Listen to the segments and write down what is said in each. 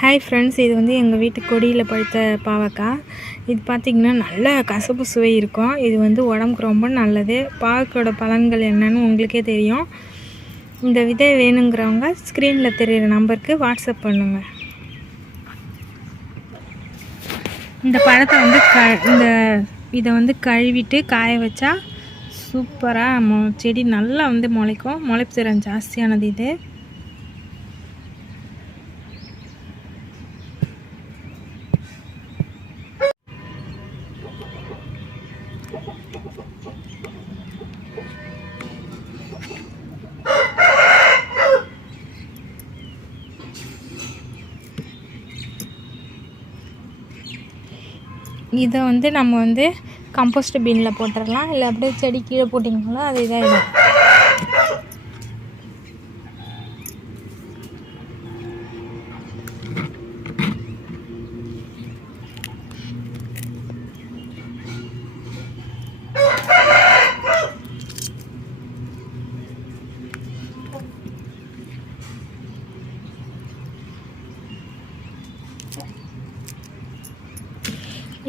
Hi friends இது வந்து எங்கள் வீட்டு கொடியில் பழுத்த பாவக்காய் இது பார்த்திங்கன்னா நல்ல கசப்பு சுவை இருக்கும். இது வந்து உடம்புக்கு ரொம்ப நல்லது. பாவக்காயோட பலன்கள் என்னன்னு உங்களுக்கே தெரியும். இந்த விதை வேணுங்கிறவங்க ஸ்க்ரீனில் தெரிகிற நம்பருக்கு வாட்ஸ்அப் பண்ணுங்கள் இந்த பழத்தை வந்து க இந்த இதை வந்து கழுவிட்டு காய வச்சா சூப்பராக மொ செடி நல்லா வந்து முளைக்கும். முளைப்பு திறன் ஜாஸ்தியானது இது. இதை வந்து நம்ம வந்து கம்போஸ்ட் பீனில் போட்டுடலாம் இல்லை அப்படியே செடி கீழே போட்டிங்கனாலும் அது இதாக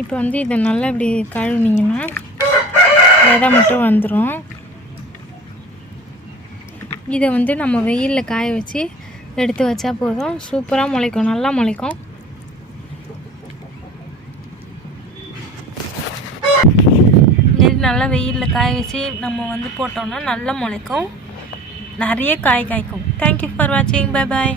இப்போ வந்து இதை நல்லா இப்படி கழுவுனீங்கன்னா விதை மட்டும் வந்துடும் இதை வந்து நம்ம வெயிலில் காய வச்சு எடுத்து வச்சா போதும். சூப்பராக முளைக்கும் நல்லா முளைக்கும். இது நல்லா வெயிலில் காய வச்சு நம்ம வந்து போட்டோம்னா நல்லா முளைக்கும். நிறைய காய் காய்க்கும். தேங்க்யூ ஃபார் வாட்சிங் பை பாய்